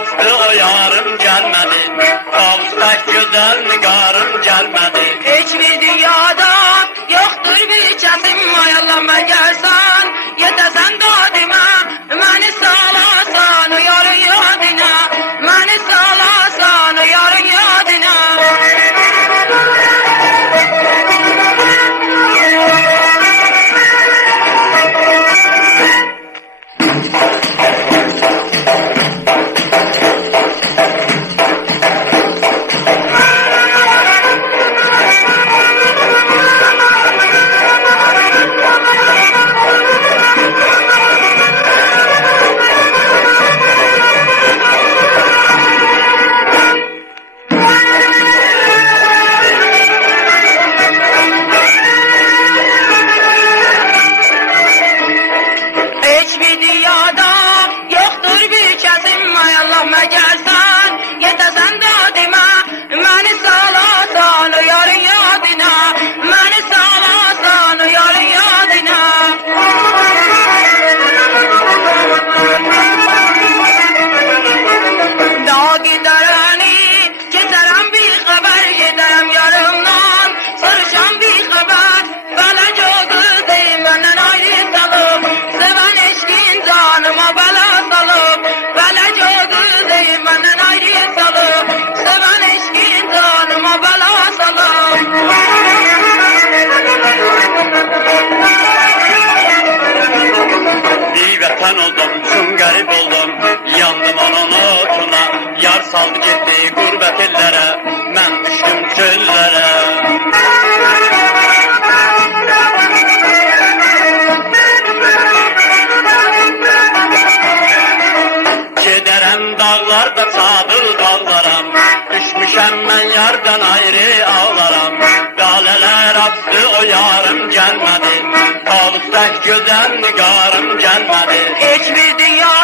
açtı o yarım gelmedi. Kavuştak güzel nigarım gelmedi. Hiçbir dünyada yoktur bir çetim, ay Allah'ıma gelsen yetesen dadime. Beni sağlasan yarın yadına, beni sağlasan yarın yadına. Hiçbir dünyada yoktur bir kesim, ay Allah'ıma gelsen yetesen dadime. Beni sağlasan yarın yadına, beni sağlasan yarın yadına. Daha gidereni keserem bir haber, giderem yarımdan sarışan bir haber. Bana çok kızım benden ayrı salıp, seven eşkin canıma bela salıp. Bana çok kızım benden ayrı salıp, seven eşkin canıma bela salıp. Bir vatan oldum, çok garip oldum. Yandım onun otuna. Yar saldı gitti gurbet ellere. Ben düştüm çöllere. Giderem dağlarda sadır dağlaram. Düşmüşem ben yardan ayrı ağlaram. Laleler açtı o yarım gelmedi. Kavuştak güzel nigarım gelmedi. Hiçbir dünya